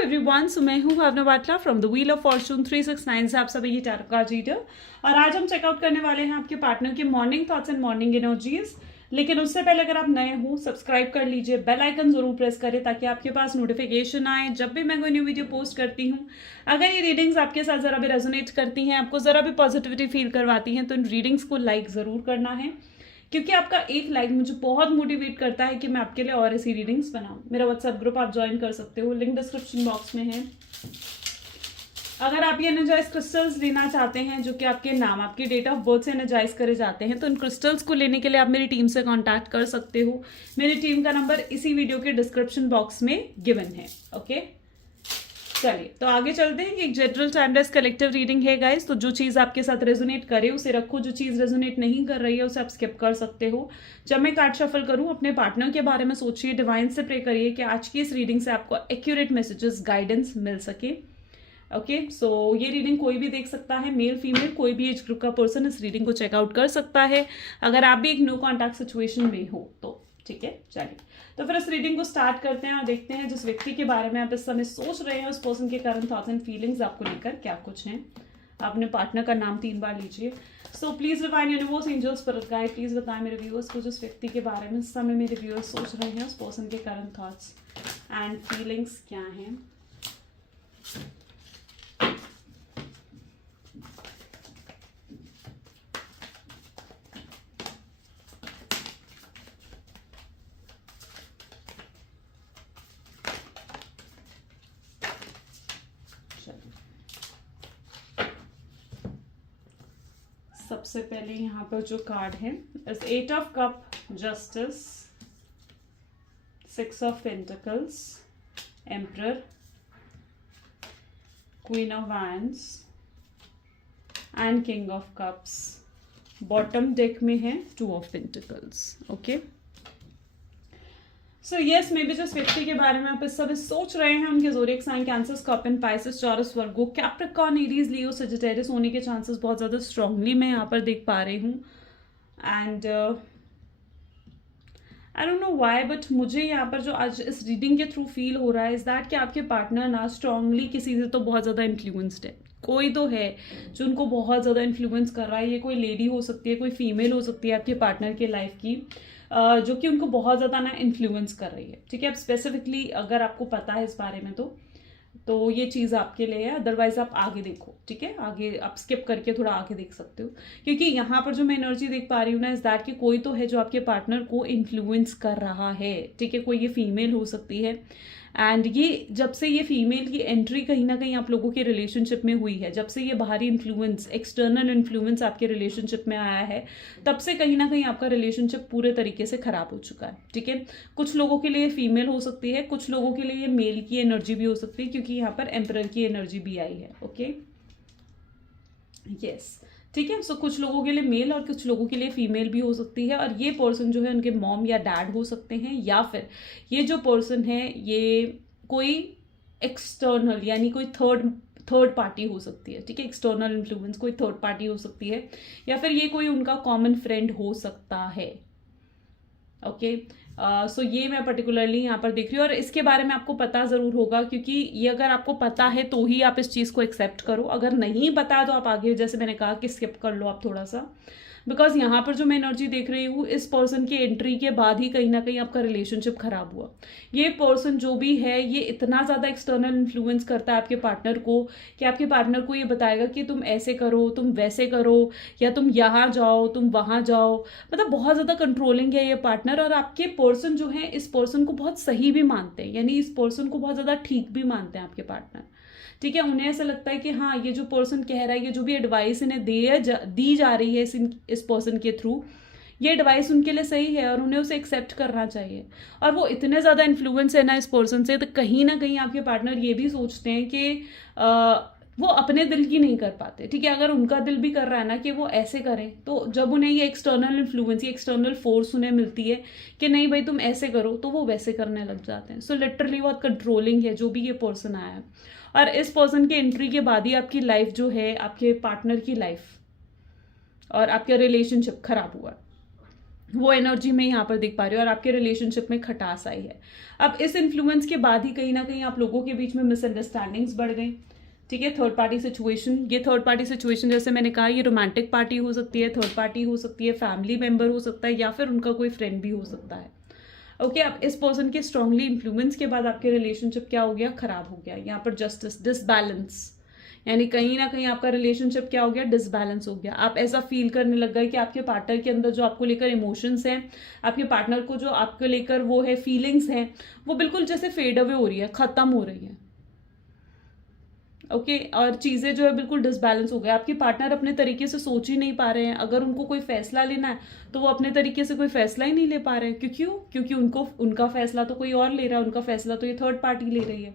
Everyone, so मैं हूँ Bhavna Batla from the wheel of fortune 369 से आप सभी की टैरो कार्ड रीडर। और आज हम चेकआउट करने वाले हैं आपके पार्टनर के morning thoughts and morning energies. लेकिन उससे पहले अगर आप नए हो, सब्सक्राइब कर लीजिए, बेल आइकन जरूर प्रेस करें ताकि आपके पास नोटिफिकेशन आए जब भी मैं कोई न्यू वीडियो पोस्ट करती हूँ। अगर ये रीडिंग्स आपके साथ जरा भी रेजोनेट करती हैं, आपको जरा भी पॉजिटिविटी फील करवाती हैं, तो इन रीडिंग्स को लाइक जरूर करना है, क्योंकि आपका एक लाइक मुझे बहुत मोटिवेट करता है कि मैं आपके लिए और ऐसी रीडिंग्स बनाऊं। मेरा व्हाट्सएप ग्रुप आप ज्वाइन कर सकते हो, लिंक डिस्क्रिप्शन बॉक्स में है। अगर आप ये एनर्जाइज क्रिस्टल्स लेना चाहते हैं जो कि आपके नाम, आपकी डेट ऑफ बर्थ से एनर्जाइज करे जाते हैं, तो इन क्रिस्टल्स को लेने के लिए आप मेरी टीम से कांटेक्ट कर सकते हो। मेरी टीम का नंबर इसी वीडियो के डिस्क्रिप्शन बॉक्स में गिवन है। ओके, चलिए तो आगे चलते हैं कि एक जनरल टाइमलेस कलेक्टिव रीडिंग है गाइस। तो जो चीज़ आपके साथ रेजोनेट करे उसे रखो, जो चीज़ रेजोनेट नहीं कर रही है उसे आप स्किप कर सकते हो। जब मैं कार्ड शफल करूं, अपने पार्टनर के बारे में सोचिए, डिवाइन से प्रे करिए कि आज की इस रीडिंग से आपको एक्यूरेट मैसेजेस, गाइडेंस मिल सके। ओके, सो ये रीडिंग कोई भी देख सकता है, मेल फीमेल कोई भी एज ग्रुप का पर्सन इस रीडिंग को चेकआउट कर सकता है, अगर आप भी एक नो कॉन्टैक्ट सिचुएशन में हो तो। ठीक है, चलिए तो फिर इस रीडिंग को स्टार्ट करते हैं और देखते हैं जिस व्यक्ति के बारे में आप इस समय सोच रहे हैं उस पर्सन के करंट थॉट्स एंड फीलिंग्स आपको लेकर क्या कुछ हैं। अपने पार्टनर का नाम 3 बार लीजिए। So please divine universe, angels, spirit guide, please बताएं मेरे व्यूअर्स को जिस व्यक्ति के बारे में इस समय मेरे व्यूअर्स सोच रहे हैं उस पर्सन के करंट थॉट्स एंड फीलिंग्स क्या हैं। सबसे पहले यहाँ पर जो कार्ड है is 8 of cup, justice, 6 of pentacles, emperor, queen of wands and king of cups. Bottom deck में है 2 of pentacles. Okay, so yes, may be जिस व्यक्ति के बारे में आप इस समय सोच रहे हैं उनके zodiac sign Cancer, Scorpion, Pisces, Taurus, Virgo, Capricorn, Aries, Leo, Sagittarius होने के चांसेस बहुत ज़्यादा स्ट्रांगली मैं यहाँ पर देख पा रही हूँ। And I don't know why, but मुझे यहाँ पर जो आज इस रीडिंग के थ्रू फील हो रहा है इज दैट कि आपके पार्टनर ना स्ट्रांगली किसी से तो बहुत ज़्यादा इन्फ्लुएंस्ड है। कोई तो है जो उनको बहुत ज़्यादा इन्फ्लुएंस कर रहा है। ये कोई लेडी हो सकती है, कोई फीमेल हो सकती है आपके पार्टनर के लाइफ की, जो कि उनको बहुत ज़्यादा ना इन्फ्लुएंस कर रही है। ठीक है, अब स्पेसिफिकली अगर आपको पता है इस बारे में तो ये चीज़ आपके लिए है, अदरवाइज आप आगे देखो। ठीक है, आगे आप स्किप करके थोड़ा आगे देख सकते हो, क्योंकि यहाँ पर जो मैं एनर्जी देख पा रही हूँ ना इस दैट कि कोई तो है जो आपके पार्टनर को इन्फ्लुएंस कर रहा है। ठीक है, कोई ये फीमेल हो सकती है। एंड ये जब से ये फीमेल की एंट्री कहीं ना कहीं आप लोगों के रिलेशनशिप में हुई है, जब से ये बाहरी इन्फ्लुएंस, एक्सटर्नल इन्फ्लुएंस आपके रिलेशनशिप में आया है, तब से कहीं ना कहीं आपका रिलेशनशिप पूरे तरीके से खराब हो चुका है। ठीक है, कुछ लोगों के लिए फीमेल हो सकती है, कुछ लोगों के लिए ये मेल की एनर्जी भी हो सकती है, क्योंकि यहाँ पर एम्परर की एनर्जी भी आई है। ओके, यस, ठीक है। सो कुछ लोगों के लिए मेल और कुछ लोगों के लिए फीमेल भी हो सकती है, और ये पर्सन जो है उनके मॉम या डैड हो सकते हैं, या फिर ये जो पर्सन है ये कोई एक्सटर्नल यानी कोई थर्ड पार्टी हो सकती है। ठीक है, एक्सटर्नल इन्फ्लुएंस कोई थर्ड पार्टी हो सकती है, या फिर ये कोई उनका कॉमन फ्रेंड हो सकता है। ओके, सो ये मैं पर्टिकुलरली यहाँ पर देख रही हूँ, और इसके बारे में आपको पता ज़रूर होगा, क्योंकि ये अगर आपको पता है तो ही आप इस चीज़ को एक्सेप्ट करो। अगर नहीं पता तो आप आगे, जैसे मैंने कहा कि स्किप कर लो आप थोड़ा सा, बिकॉज यहाँ पर जो मैं एनर्जी देख रही हूँ इस पर्सन की एंट्री के बाद ही कहीं ना कहीं आपका रिलेशनशिप खराब हुआ। ये पर्सन जो भी है ये इतना ज़्यादा एक्सटर्नल इन्फ्लुएंस करता है आपके पार्टनर को कि आपके पार्टनर को ये बताएगा कि तुम ऐसे करो, तुम वैसे करो, या तुम यहाँ जाओ, तुम वहाँ जाओ। मतलब बहुत ज़्यादा कंट्रोलिंग है ये पार्टनर, और आपके पर्सन जो है इस पर्सन को बहुत सही भी मानते हैं, यानी इस पर्सन को बहुत ज़्यादा ठीक भी मानते हैं आपके पार्टनर। ठीक है, उन्हें ऐसा लगता है कि हाँ, ये जो पर्सन कह रहा है, ये जो भी एडवाइस इन्हें दी जा रही है इस पर्सन के थ्रू, ये एडवाइस उनके लिए सही है और उन्हें उसे एक्सेप्ट करना चाहिए। और वो इतने ज़्यादा इन्फ्लुएंस है ना इस पर्सन से, तो कहीं ना कहीं आपके पार्टनर ये भी सोचते हैं कि वो अपने दिल की नहीं कर पाते। ठीक है, अगर उनका दिल भी कर रहा है ना कि वो ऐसे करें, तो जब उन्हें ये एक्सटर्नल इन्फ्लुएंस, ये एक्सटर्नल फोर्स उन्हें मिलती है कि नहीं भाई तुम ऐसे करो, तो वो वैसे करने लग जाते हैं। सो लिटरली बहुत कंट्रोलिंग है जो भी ये पर्सन आया है, और इस पर्सन की एंट्री के बाद ही आपकी लाइफ जो है, आपके पार्टनर की लाइफ और आपका रिलेशनशिप खराब हुआ। वो एनर्जी में यहाँ पर देख पा रही हूँ, और आपके रिलेशनशिप में खटास आई है। अब इस इन्फ्लुएंस के बाद ही कहीं ना कहीं आप लोगों के बीच में मिसअंडरस्टैंडिंग्स बढ़ गई। ठीक है, थर्ड पार्टी सिचुएशन, ये थर्ड पार्टी सिचुएशन जैसे मैंने कहा, ये रोमांटिक पार्टी हो सकती है, थर्ड पार्टी हो सकती है, फैमिली मेंबर हो सकता है, या फिर उनका कोई फ्रेंड भी हो सकता है। ओके, अब इस पर्सन के स्ट्रांगली इन्फ्लुएंस के बाद आपके रिलेशनशिप क्या हो गया, खराब हो गया। यहाँ पर जस्टिस, डिसबैलेंस, यानी कहीं ना कहीं आपका रिलेशनशिप क्या हो गया, डिसबैलेंस हो गया। आप ऐसा फील करने लग गए कि आपके पार्टनर के अंदर जो आपको लेकर इमोशंस हैं, आपके पार्टनर को जो आपको लेकर वो है फीलिंग्स हैं, वो बिल्कुल जैसे फेड अवे हो रही है, खत्म हो रही है। ओके, और चीज़ें जो है बिल्कुल डिसबैलेंस हो गया। आपके पार्टनर अपने तरीके से सोच ही नहीं पा रहे हैं। अगर उनको कोई फैसला लेना है तो वो अपने तरीके से कोई फैसला ही नहीं ले पा रहे हैं। क्यों? क्योंकि उनको उनका फैसला तो कोई और ले रहा है, उनका फैसला तो ये थर्ड पार्टी ले रही है।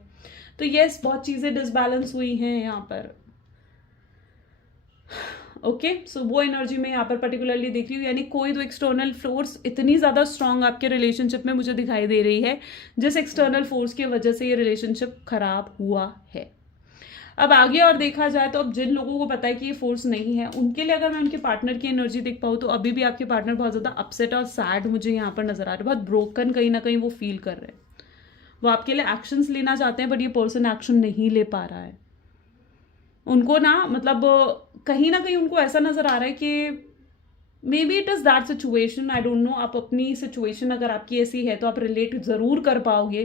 तो यस, बहुत चीज़ें डिसबैलेंस हुई हैं यहाँ पर। ओके, सो वो एनर्जी में यहाँ पर पर्टिकुलरली देख रही हूँ, यानी कोई तो एक्सटर्नल फोर्स इतनी ज़्यादा स्ट्रांग आपके रिलेशनशिप में मुझे दिखाई दे रही है, जिस एक्सटर्नल फोर्स की वजह से ये रिलेशनशिप खराब हुआ है। अब आगे और देखा जाए तो अब जिन लोगों को पता है कि ये फोर्स नहीं है, उनके लिए अगर मैं उनके पार्टनर की एनर्जी देख पाऊँ तो अभी भी आपके पार्टनर बहुत ज़्यादा अपसेट और सैड मुझे यहाँ पर नजर आ रहा है, बहुत ब्रोकन कहीं ना कहीं वो फील कर रहे हैं। वो आपके लिए एक्शंस लेना चाहते हैं, बट ये पर्सन एक्शन नहीं ले पा रहा है। उनको ना मतलब कहीं ना कहीं उनको ऐसा नजर आ रहा है कि may be it is that situation, I don't know. आप अपनी सिचुएशन अगर आपकी ऐसी है तो आप रिलेट ज़रूर कर पाओगे।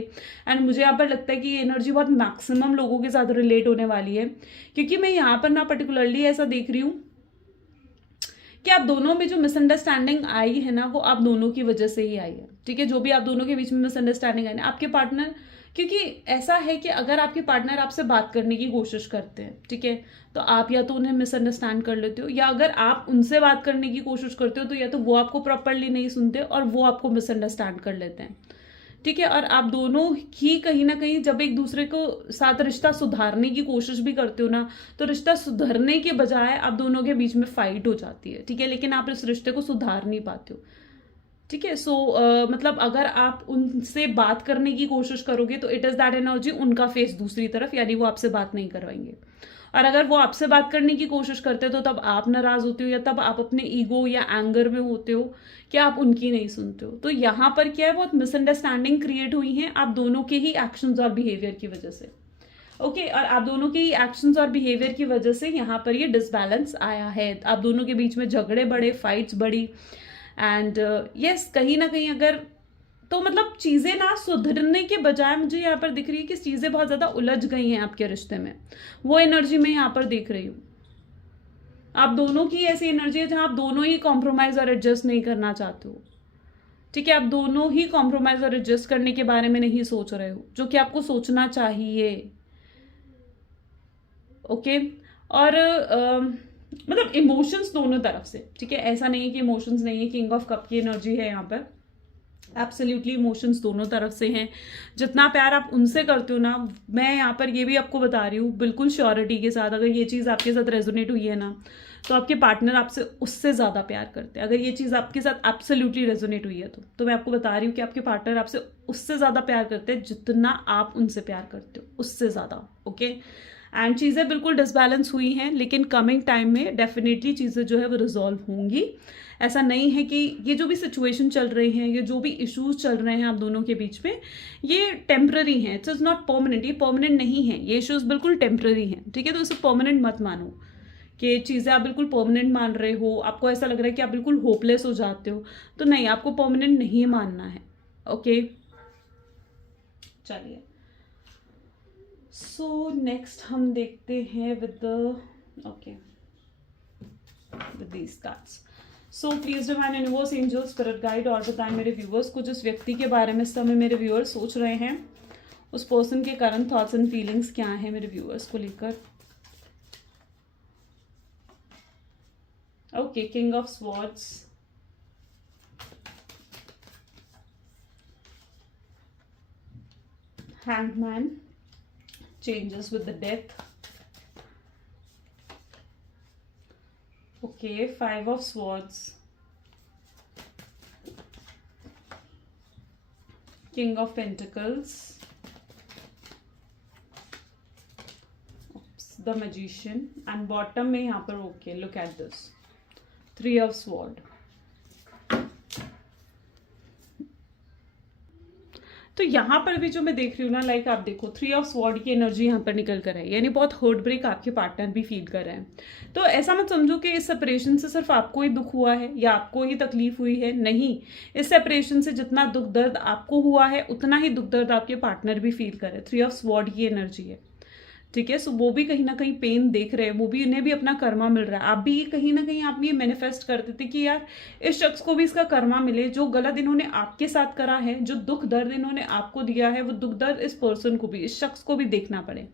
एंड मुझे यहाँ पर लगता है कि ये एनर्जी बहुत मैक्सिमम लोगों के साथ रिलेट होने वाली है, क्योंकि मैं यहाँ पर ना पर्टिकुलरली ऐसा देख रही हूँ कि आप दोनों में जो मिसअंडरस्टैंडिंग आई है ना, वो आप दोनों की वजह से ही आई है। ठीक है, जो भी आप दोनों के बीच में मिसअंडरस्टैंडिंग आई ना, आपके पार्टनर, क्योंकि ऐसा है कि अगर आपके पार्टनर आपसे बात करने की कोशिश करते हैं, ठीक है, तो आप या तो उन्हें मिसअंडरस्टैंड कर लेते हो, या अगर आप उनसे बात करने की कोशिश करते हो तो या तो वो आपको प्रॉपरली नहीं सुनते और वो आपको मिसअंडरस्टैंड कर लेते हैं। ठीक है, और आप दोनों ही कहीं ना कहीं जब एक दूसरे को साथ रिश्ता सुधारने की कोशिश भी करते हो ना, तो रिश्ता सुधरने के बजाय आप दोनों के बीच में फाइट हो जाती है। ठीक है, लेकिन आप इस रिश्ते को सुधार नहीं पाते हो। ठीक है, सो मतलब अगर आप उनसे बात करने की कोशिश करोगे तो इट इज़ दैट एनर्जी उनका फेस दूसरी तरफ, यानी वो आपसे बात नहीं करवाएंगे। और अगर वो आपसे बात करने की कोशिश करते हो तो तब आप नाराज होते हो, या तब आप अपने ईगो या एंगर में होते हो कि आप उनकी नहीं सुनते हो। तो यहाँ पर क्या है, बहुत मिसअंडरस्टैंडिंग क्रिएट हुई है आप दोनों के ही एक्शंस और बिहेवियर की वजह से। ओके, और आप दोनों के ही एक्शंस और बिहेवियर की वजह से यहाँ पर ये डिसबैलेंस आया है। आप दोनों के बीच में झगड़े बढ़े, फाइट्स बढ़ी। एंड यस, कहीं ना कहीं अगर तो मतलब चीज़ें ना सुधरने के बजाय मुझे यहाँ पर दिख रही है कि चीज़ें बहुत ज़्यादा उलझ गई हैं आपके रिश्ते में। वो एनर्जी मैं यहाँ पर देख रही हूँ। आप दोनों की ऐसी एनर्जी है जहाँ आप दोनों ही कॉम्प्रोमाइज़ और एडजस्ट नहीं करना चाहते हो। ठीक है, आप दोनों ही कॉम्प्रोमाइज़ और एडजस्ट करने के बारे में नहीं सोच रहे हो, जो कि आपको सोचना चाहिए। ओके, और मतलब इमोशंस दोनों तरफ से। ठीक है, ऐसा नहीं है कि इमोशंस नहीं है। किंग ऑफ कप की एनर्जी है यहाँ पर। एब्सोल्युटली इमोशंस दोनों तरफ से हैं। जितना प्यार आप उनसे करते हो ना, मैं यहाँ पर ये भी आपको बता रही हूँ बिल्कुल श्योरिटी के साथ, अगर ये चीज़ आपके साथ रेजोनेट हुई है ना, तो आपके पार्टनर आपसे उससे ज़्यादा प्यार करते हैं। अगर ये चीज़ आपके साथ एब्सोल्युटली रेजोनेट हुई है तो मैं आपको बता रही हूँ कि आपके पार्टनर आपसे उससे ज़्यादा प्यार करते हैं जितना आप उनसे प्यार करते हो, उससे ज़्यादा। ओके, एंड चीज़ें बिल्कुल डिसबैलेंस हुई हैं, लेकिन कमिंग टाइम में डेफिनेटली चीज़ें जो है वो रिजॉल्व होंगी। ऐसा नहीं है कि ये जो भी सिचुएशन चल रही हैं, ये जो भी इश्यूज चल रहे हैं आप दोनों के बीच में, ये टेम्पररी हैं। इट्स इज़ नॉट परमानेंट, ये परमानेंट नहीं है। ये इश्यूज बिल्कुल टेम्पररी हैं। ठीक है, तो इसे परमानेंट मत मानो कि चीज़ें आप बिल्कुल परमानेंट मान रहे हो, आपको ऐसा लग रहा है कि आप बिल्कुल होपलेस हो जाते हो, तो नहीं, आपको परमानेंट नहीं मानना है। ओके, चलिए, सो नेक्स्ट हम देखते हैं with these cards. So please divine universe, angel, spirit guide और बताएं मेरे व्यूअर्स को जिस व्यक्ति के बारे में इस समय मेरे व्यूअर्स सोच रहे हैं, उस पर्सन के करंट थॉट्स एंड फीलिंग्स क्या हैं मेरे व्यूअर्स को लेकर। Okay, king of swords, hangman, changes with the death. Okay, 5 of swords, king of pentacles, the magician, and bottom में यहाँ पर okay, look at this, 3 of sword, तो यहाँ पर भी जो मैं देख रही हूँ ना, लाइक आप देखो 3 ऑफ स्वॉर्ड की एनर्जी यहाँ पर निकल कर है, यानी बहुत हर्ट ब्रेक आपके पार्टनर भी फील कर रहे हैं। तो ऐसा मत समझो कि इस सेपरेशन से सिर्फ आपको ही दुख हुआ है या आपको ही तकलीफ हुई है, नहीं। इस सेपरेशन से जितना दुख दर्द आपको हुआ है उतना ही दुख दर्द आपके पार्टनर भी फील कर रहे हैं। 3 ऑफ स्वॉर्ड की एनर्जी है, ठीक है। सो वो भी कहीं ना कहीं पेन देख रहे हैं, वो भी, उन्हें भी अपना कर्मा मिल रहा है। आप भी कहीं ना कहीं आप ये मैनिफेस्ट करते थे कि यार इस शख्स को भी इसका कर्मा मिले, जो गलत इन्होंने आपके साथ करा है, जो दुख दर्द इन्होंने आपको दिया है, वो दुख दर्द इस पर्सन को भी, इस शख्स को भी देखना पड़े,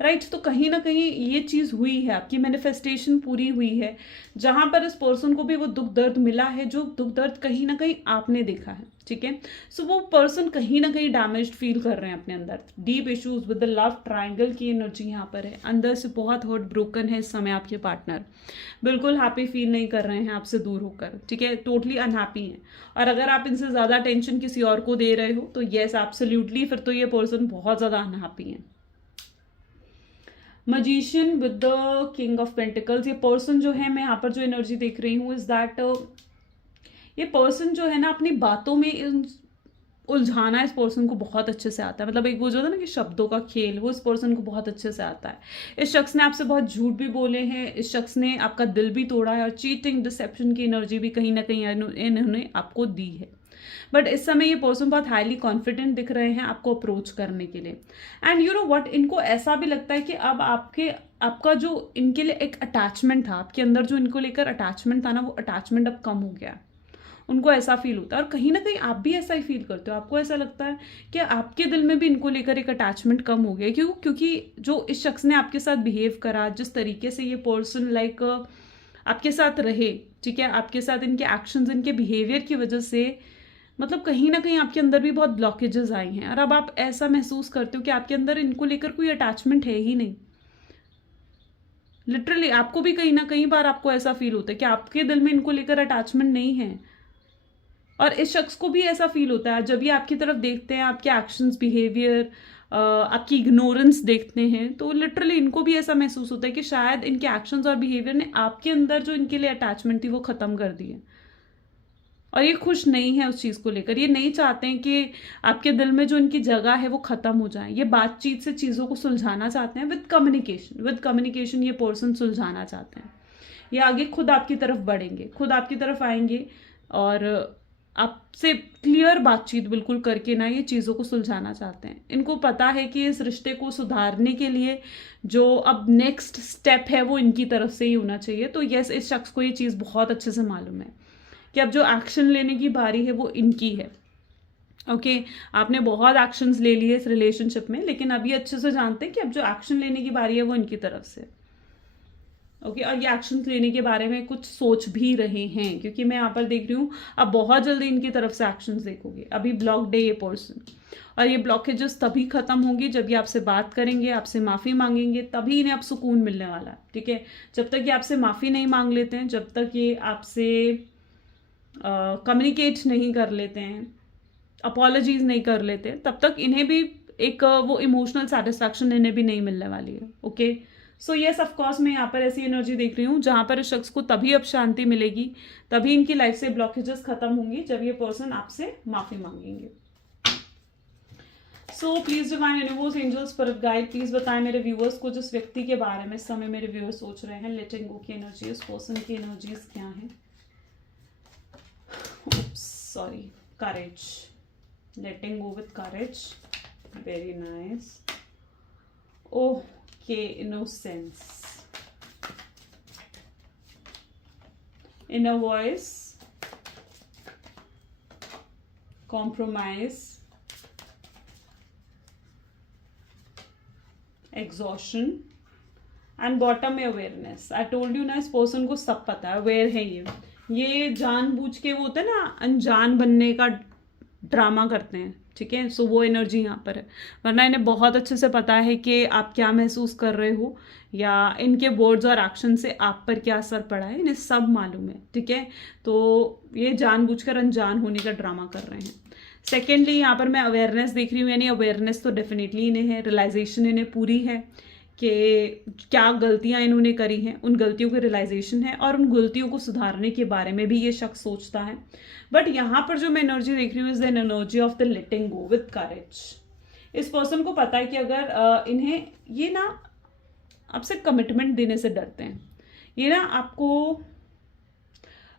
राइट। तो कहीं ना कहीं ये चीज़ हुई है, आपकी मैनिफेस्टेशन पूरी हुई है, जहां पर इस पर्सन को भी वो दुख दर्द मिला है, जो दुख दर्द कहीं ना कहीं आपने देखा है, ठीक है। सो वो पर्सन कहीं ना कहीं डैमेज्ड फील कर रहे हैं अपने अंदर। Deep issues with the love triangle की एनर्जी यहाँ पर है, अंदर से बहुत हर्ट ब्रोकन है इस समय आपके पार्टनर, बिल्कुल हैप्पी फील नहीं कर रहे हैं आपसे दूर होकर, ठीक है, टोटली अनहैप्पी हैं। और अगर आप इनसे ज़्यादा टेंशन किसी और को दे रहे हो तो येस एब्सोल्युटली, फिर तो ये पर्सन बहुत ज़्यादा अनहैप्पी है। Magician with the king of pentacles, ये पर्सन जो है, मैं यहाँ पर जो एनर्जी देख रही हूँ इज दैट ये पर्सन जो है ना अपनी बातों में उलझाना इस पर्सन को बहुत अच्छे से आता है। मतलब एक वो जो होता है ना कि शब्दों का खेल, वो इस पर्सन को बहुत अच्छे से आता है। इस शख्स ने आपसे बहुत झूठ भी बोले हैं, इस शख्स ने आपका दिल भी तोड़ा है, और चीटिंग डिसेप्शन की एनर्जी भी कहीं ना कहीं इन्होंने आपको दी है। बट इस समय ये पर्सन बहुत हाईली कॉन्फिडेंट दिख रहे हैं आपको अप्रोच करने के लिए। एंड यू नो व्हाट, इनको ऐसा भी लगता है कि अब आपका जो इनके लिए एक अटैचमेंट था, आपके अंदर जो इनको लेकर अटैचमेंट था ना, वो अटैचमेंट अब कम हो गया। उनको ऐसा फील होता है, और कहीं ना कहीं आप भी ऐसा ही फील करते हो। आपको ऐसा लगता है कि आपके दिल में भी इनको लेकर एक अटैचमेंट कम हो गया। क्योंकि जो इस शख्स ने आपके साथ बिहेव करा, जिस तरीके से ये पर्सन लाइक आपके साथ रहे, ठीक है, आपके साथ इनके एक्शंस, इनके बिहेवियर की वजह से मतलब कहीं ना कहीं आपके अंदर भी बहुत ब्लॉकेजेस आई हैं, और अब आप ऐसा महसूस करते हो कि आपके अंदर इनको लेकर कोई अटैचमेंट है ही नहीं। लिटरली आपको भी कहीं ना कहीं बार आपको ऐसा फील होता है कि आपके दिल में इनको लेकर अटैचमेंट नहीं है, और इस शख्स को भी ऐसा फील होता है जब ये आपकी तरफ देखते हैं, आपके एक्शंस, बिहेवियर, आपकी इग्नोरेंस देखते हैं, तो लिटरली इनको भी ऐसा महसूस होता है कि शायद इनके एक्शंस और बिहेवियर ने आपके अंदर जो इनके लिए अटैचमेंट थी वो खत्म कर दी है। और ये खुश नहीं है उस चीज़ को लेकर, ये नहीं चाहते हैं कि आपके दिल में जो इनकी जगह है वो ख़त्म हो जाए। ये बातचीत से चीज़ों को सुलझाना चाहते हैं, विद कम्युनिकेशन ये पर्सन सुलझाना चाहते हैं। ये आगे खुद आपकी तरफ बढ़ेंगे, खुद आपकी तरफ आएंगे, और आपसे क्लियर बातचीत बिल्कुल करके ना ये चीज़ों को सुलझाना चाहते हैं। इनको पता है कि इस रिश्ते को सुधारने के लिए जो अब नेक्स्ट स्टेप है वो इनकी तरफ से ही होना चाहिए। तो यस, इस शख्स को ये चीज़ बहुत अच्छे से मालूम है कि अब जो एक्शन लेने की बारी है वो इनकी है। ओके, आपने बहुत एक्शंस ले लिए इस रिलेशनशिप में, लेकिन अब ये अच्छे से जानते हैं कि अब जो एक्शन लेने की बारी है वो इनकी तरफ से। ओके, और ये एक्शंस लेने के बारे में कुछ सोच भी रहे हैं, क्योंकि मैं यहाँ पर देख रही हूँ अब बहुत जल्दी इनकी तरफ से एक्शंस देखोगे। अभी ब्लॉक्ड है ये पर्सन, और ये ब्लॉकेजेस तभी खत्म होंगी जब ये आपसे बात करेंगे, आपसे माफ़ी मांगेंगे, तभी इन्हें अब सुकून मिलने वाला है, ठीक है। जब तक ये आपसे माफ़ी नहीं मांग लेते हैं, जब तक ये आपसे कम्युनिकेट नहीं कर लेते हैं, अपॉलॉजीज नहीं कर लेते, तब तक इन्हें भी एक वो इमोशनल सेटिस्फैक्शन इन्हें भी नहीं मिलने वाली है। ओके, सो येस, ऑफकोर्स मैं यहाँ पर ऐसी एनर्जी देख रही हूँ जहाँ पर इस शख्स को तभी अब शांति मिलेगी, तभी इनकी लाइफ से ब्लॉकेजेस खत्म होंगी जब ये पर्सन आपसे माफी मांगेंगे। So please divine universe, angels, spirit guide, please बताएं मेरे व्यूअर्स को जिस व्यक्ति के बारे में इस समय मेरे व्यूअर्स सोच रहे हैं, लेटिंग गो की एनर्जी, उस पर्सन की एनर्जीज क्या है। Sorry, courage. Letting go with courage. Very nice. Okay, innocence. Inner voice. Compromise. Exhaustion. And bottom में awareness. I told you ना, इस पर्सन को सब पता है, अवेयर है ये जानबूझ के वो होता है ना अनजान बनने का ड्रामा करते हैं, ठीक है। सो वो एनर्जी यहाँ पर है, वरना इन्हें बहुत अच्छे से पता है कि आप क्या महसूस कर रहे हो या इनके वर्ड्स और एक्शन से आप पर क्या असर पड़ा है, इन्हें सब मालूम है, ठीक है। तो ये जानबूझकर अनजान होने का ड्रामा कर रहे हैं। सेकेंडली यहाँ पर मैं अवेयरनेस देख रही हूँ, यानी अवेयरनेस तो डेफिनेटली इन्हें है, रियलाइजेशन इन्हें पूरी है कि क्या गलतियां इन्होंने करी हैं, उन गलतियों की रियलाइजेशन है और उन गलतियों को सुधारने के बारे में भी ये शख्स सोचता है। बट यहाँ पर जो मैं एनर्जी देख रही हूँ is an energy of the letting go with courage. इस पर्सन को पता है कि अगर इन्हें ये ना आपसे कमिटमेंट देने से डरते हैं, ये ना आपको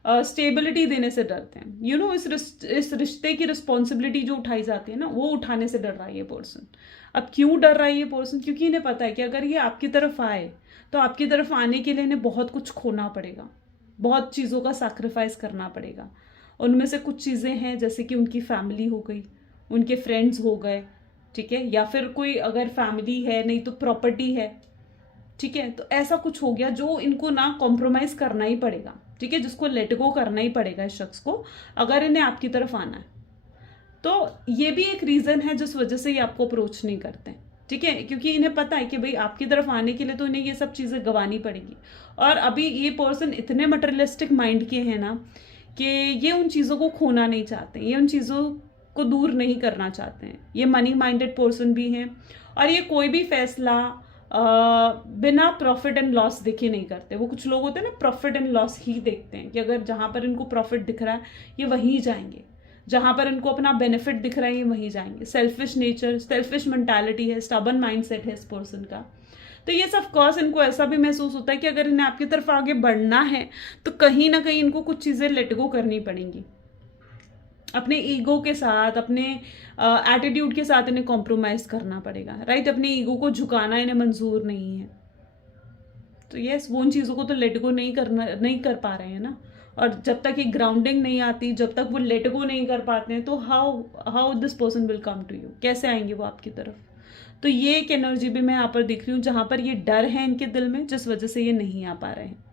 स्टेबिलिटी देने से डरते हैं। यू नो इस रिश्ते की रिस्पॉन्सिबिलिटी जो उठाई जाती है ना, वो उठाने से डर रहा है ये पर्सन। अब क्यों डर रहा है ये पर्सन? क्योंकि इन्हें पता है कि अगर ये आपकी तरफ आए तो आपकी तरफ आने के लिए इन्हें बहुत कुछ खोना पड़ेगा, बहुत चीज़ों का सैक्रिफाइस करना पड़ेगा। उनमें से कुछ चीज़ें हैं जैसे कि उनकी फैमिली हो गई, उनके फ्रेंड्स हो गए, ठीक है, या फिर कोई अगर फैमिली है नहीं तो प्रॉपर्टी है, ठीक है। तो ऐसा कुछ हो गया जो इनको ना कॉम्प्रोमाइज करना ही पड़ेगा, ठीक है, जिसको लेट गो करना ही पड़ेगा इस शख्स को अगर इन्हें आपकी तरफ आना है। तो ये भी एक रीजन है जिस वजह से ये आपको अप्रोच नहीं करते हैं, ठीक है, क्योंकि इन्हें पता है कि भाई आपकी तरफ आने के लिए तो इन्हें ये सब चीजें गंवानी पड़ेगी। और अभी ये पर्सन इतने मटेरियलिस्टिक माइंड के हैं ना कि ये उन चीजों को खोना नहीं चाहते, ये उन चीजों को दूर नहीं करना चाहते हैं। ये मनी माइंडेड पर्सन भी हैं और ये कोई भी फैसला बिना प्रॉफिट एंड लॉस देखे नहीं करते। वो कुछ लोग होते हैं ना, प्रॉफिट एंड लॉस ही देखते हैं कि अगर जहां पर इनको प्रॉफिट दिख रहा है ये वहीं जाएंगे, जहां पर इनको अपना बेनिफिट दिख रहा है ये वहीं जाएंगे। सेल्फिश नेचर, सेल्फिश मेंटालिटी है, स्टबर्न माइंडसेट है इस पर्सन का। तो ये सब कोर्स इनको ऐसा भी महसूस होता है कि अगर इन्हें आपकी तरफ आगे बढ़ना है तो कहीं ना कहीं इनको कुछ चीजें लेट गो करनी पड़ेंगी। अपने ईगो के साथ, अपने एटीट्यूड के साथ इन्हें कॉम्प्रोमाइज करना पड़ेगा, राइट। अपने ईगो को झुकाना इन्हें मंजूर नहीं है। तो यस, वो उन चीज़ों को तो लेट गो नहीं कर पा रहे हैं ना। और जब तक ये ग्राउंडिंग नहीं आती, जब तक वो लेट गो नहीं कर पाते हैं, तो how this person will come to you, कैसे आएंगे वो आपकी तरफ। तो ये एक एनर्जी भी मैं यहाँ पर दिख रही हूँ जहां पर ये डर है इनके दिल में, जिस वजह से ये नहीं आ पा रहे हैं।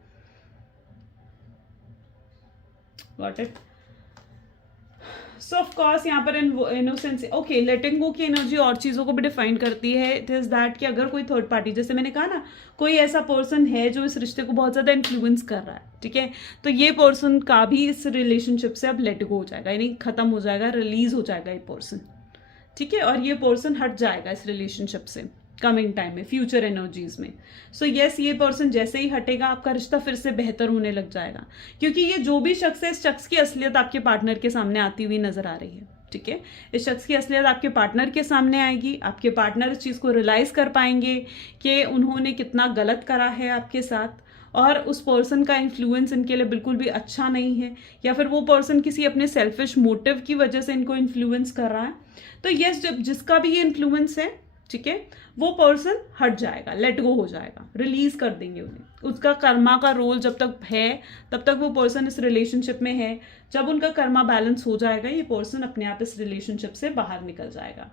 Got it. So of course यहाँ पर इनोसेंस, ओके, लेटिंग गो की एनर्जी और चीज़ों को भी डिफाइन करती है। इट इज़ दैट कि अगर कोई थर्ड पार्टी, जैसे मैंने कहा ना, कोई ऐसा पर्सन है जो इस रिश्ते को बहुत ज़्यादा इन्फ्लुएंस कर रहा है, ठीक है, तो ये पर्सन का भी इस रिलेशनशिप से अब लेट गो हो जाएगा, यानी खत्म हो जाएगा, रिलीज हो जाएगा ये पर्सन, ठीक है। और ये पर्सन हट जाएगा इस रिलेशनशिप से कमिंग टाइम में, फ्यूचर एनर्जीज में। सो यस, ये पर्सन जैसे ही हटेगा आपका रिश्ता फिर से बेहतर होने लग जाएगा, क्योंकि ये जो भी शख्स है, इस शख्स की असलियत आपके पार्टनर के सामने आती हुई नजर आ रही है, ठीक है। इस शख्स की असलियत आपके पार्टनर के सामने आएगी। आपके पार्टनर इस चीज को रियलाइज कर पाएंगे कि उन्होंने कितना गलत करा है आपके साथ, और उस पर्सन का इन्फ्लुएंस इनके लिए बिल्कुल भी अच्छा नहीं है, या फिर वो पर्सन किसी अपने सेल्फिश मोटिव की वजह से इनको इन्फ्लुएंस कर रहा है। तो यस, जब जिसका भी ये इन्फ्लुएंस है, ठीक है, वो पर्सन हट जाएगा, लेट गो हो जाएगा, रिलीज कर देंगे उन्हें। उसका कर्मा का रोल जब तक है तब तक वो पर्सन इस रिलेशनशिप में है। जब उनका कर्मा बैलेंस हो जाएगा, ये पर्सन अपने आप इस रिलेशनशिप से बाहर निकल जाएगा।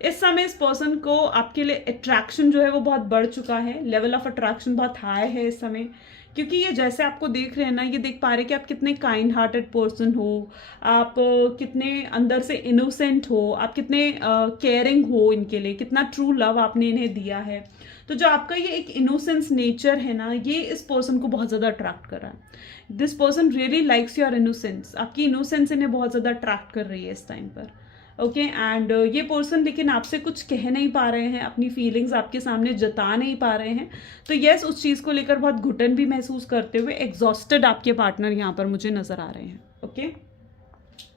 इस समय इस पर्सन को आपके लिए अट्रैक्शन जो है वो बहुत बढ़ चुका है, लेवल ऑफ अट्रैक्शन बहुत हाई है इस समय, क्योंकि ये जैसे आपको देख रहे हैं ना, ये देख पा रहे हैं कि आप कितने काइंड हार्टेड पर्सन हो, आप कितने अंदर से इनोसेंट हो, आप कितने केयरिंग हो इनके लिए, कितना ट्रू लव आपने इन्हें दिया है। तो जो आपका ये एक इनोसेंस नेचर है ना, ये इस पर्सन को बहुत ज़्यादा अट्रैक्ट कर रहा है। This person really likes your innocence. आपकी इनोसेंस इन्हें बहुत ज़्यादा अट्रैक्ट कर रही है इस टाइम पर, ओके। एंड ये पर्सन लेकिन आपसे कुछ कह नहीं पा रहे हैं, अपनी फीलिंग्स आपके सामने जता नहीं पा रहे हैं। तो यस, उस चीज़ को लेकर बहुत घुटन भी महसूस करते हुए एग्जॉस्टेड आपके पार्टनर यहाँ पर मुझे नजर आ रहे हैं, ओके।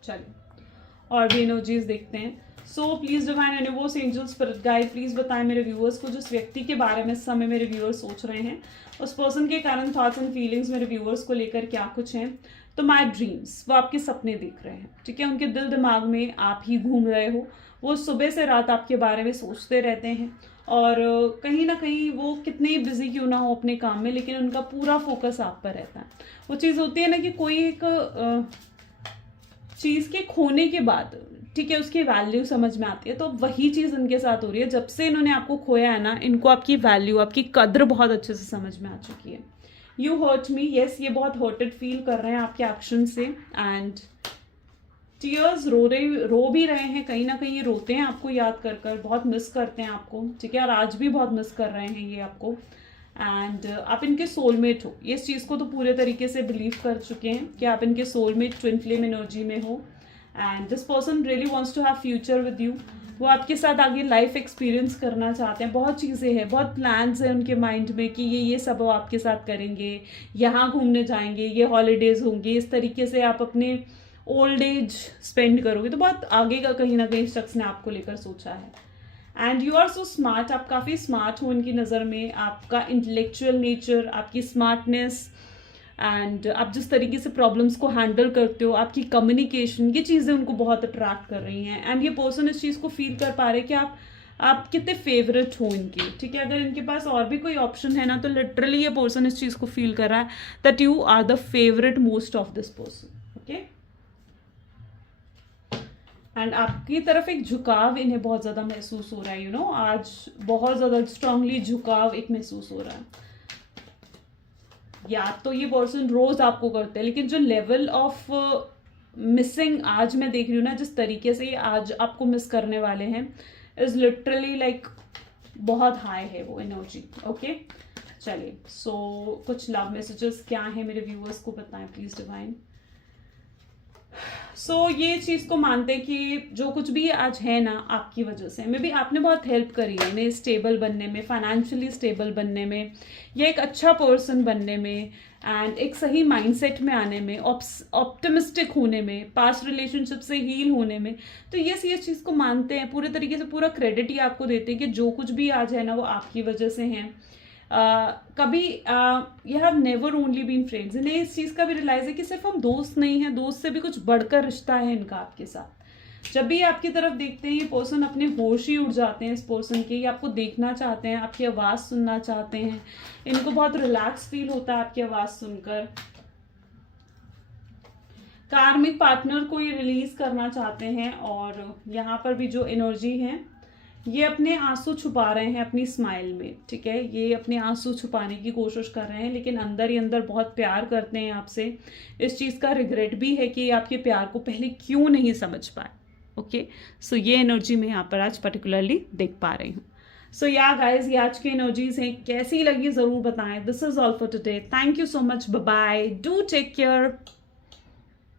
चलिए और भी एनर्जीज देखते हैं। So please divine universe, angels, spirit guide, please बताएं मेरे व्यूअर्स को, जिस व्यक्ति के बारे में इस समय मेरे व्यूअर्स सोच रहे हैं, उस पर्सन के कारण थॉट्स एंड फीलिंग्स मेरे व्यूअर्स को लेकर क्या कुछ हैं। तो माई ड्रीम्स, वो आपके सपने देख रहे हैं, ठीक है, उनके दिल दिमाग में आप ही घूम रहे हो। वो सुबह से रात आपके बारे में सोचते रहते हैं, और कहीं ना कहीं वो कितने बिजी क्यों ना हो अपने काम में, लेकिन उनका पूरा फोकस आप पर रहता है। वो चीज़ होती है ना कि कोई एक चीज़ के खोने के बाद, ठीक है, उसकी वैल्यू समझ में आती है। तो वही चीज़ इनके साथ हो रही है। जब से इन्होंने आपको खोया है ना, इनको आपकी वैल्यू, आपकी कद्र बहुत अच्छे से समझ में आ चुकी है। यू हर्ट मी, यस, ये बहुत हर्टेड फील कर रहे हैं आपके एक्शन से, एंड टीयर्स रो भी रहे हैं, कहीं ना कहीं ये रोते हैं आपको याद कर कर, बहुत मिस करते हैं आपको, ठीक है, और आज भी बहुत मिस कर रहे हैं ये आपको। एंड आप इनके सोलमेट हो, ये इस चीज़ को तो पूरे तरीके से बिलीव कर चुके हैं कि आप इनके सोलमेट ट्विन फ्लेम एनर्जी में हो। And this person really wants to have future with you. वो आपके साथ आगे लाइफ एक्सपीरियंस करना चाहते हैं, बहुत चीज़ें हैं, बहुत प्लान्स हैं उनके माइंड में कि ये सब वो आपके साथ करेंगे, यहाँ घूमने जाएंगे, ये हॉलीडेज होंगे, इस तरीके से आप अपने ओल्ड एज स्पेंड करोगे। तो बहुत आगे का कहीं ना कहीं शख्स ने आपको लेकर सोचा है। And you are so smart, आप काफ़ी स्मार्ट हो उनकी नज़र में। आपका इंटेलेक्चुअल नेचर, आपकी स्मार्टनेस एंड आप जिस तरीके से प्रॉब्लम्स को हैंडल करते हो, आपकी कम्युनिकेशन, ये चीज़ें उनको बहुत अट्रैक्ट कर रही हैं। एंड ये पर्सन इस चीज़ को फील कर पा रहे हैं कि आप कितने फेवरेट हो इनके, ठीक है। अगर इनके पास और भी कोई ऑप्शन है ना, तो लिटरली ये पर्सन इस चीज़ को फील कर रहा है that you are the favourite most of this person, okay. And आपकी तरफ एक झुकाव इन्हें बहुत ज़्यादा महसूस हो रहा है, यू नो, आज बहुत ज़्यादा स्ट्रांगली झुकाव एक महसूस हो रहा है। या तो ये पर्सन रोज आपको करते हैं, लेकिन जो लेवल ऑफ मिसिंग आज मैं देख रही हूँ ना, जिस तरीके से ये आज आपको मिस करने वाले हैं, इज लिटरली लाइक बहुत हाई है वो एनर्जी, ओके। चलिए, सो कुछ लव मैसेजेस क्या हैं मेरे व्यूअर्स को बताएं प्लीज डिवाइन। सो ये चीज़ को मानते हैं कि जो कुछ भी आज है ना, आपकी वजह से, मे बी आपने बहुत हेल्प करी है इन्हें स्टेबल बनने में, फाइनेंशियली स्टेबल बनने में, या एक अच्छा पर्सन बनने में, एंड एक सही माइंडसेट में आने में, ऑप्टिमिस्टिक होने में, पास्ट रिलेशनशिप से हील होने में। तो ये चीज़ को मानते हैं, पूरे तरीके से पूरा क्रेडिट ही आपको देते हैं कि जो कुछ भी आज है ना, वो आपकी वजह से है। कभी you have never only been friends, इन्हें इस चीज़ का भी रियलाइज है कि सिर्फ हम दोस्त नहीं हैं, दोस्त से भी कुछ बढ़कर रिश्ता है इनका आपके साथ। जब भी आपकी तरफ देखते हैं, ये पर्सन अपने होश ही उड़ जाते हैं इस पर्सन के, ये आपको देखना चाहते हैं, आपकी आवाज़ सुनना चाहते हैं, इनको बहुत रिलैक्स फील होता है आपकी आवाज़ सुनकर। कार्मिक पार्टनर को ये रिलीज करना चाहते हैं, और यहाँ पर भी जो एनर्जी है, ये अपने आंसू छुपा रहे हैं अपनी स्माइल में, ठीक है। ये अपने आंसू छुपाने की कोशिश कर रहे हैं, लेकिन अंदर ही अंदर बहुत प्यार करते हैं आपसे। इस चीज़ का रिग्रेट भी है कि आपके प्यार को पहले क्यों नहीं समझ पाए, ओके। सो ये एनर्जी मैं यहाँ पर आज पर्टिकुलरली देख पा रही हूँ। सो या गाइज, ये आज की एनर्जीज हैं, कैसी लगी ज़रूर बताएं। This is all for today, thank you so much, bye bye, do take care.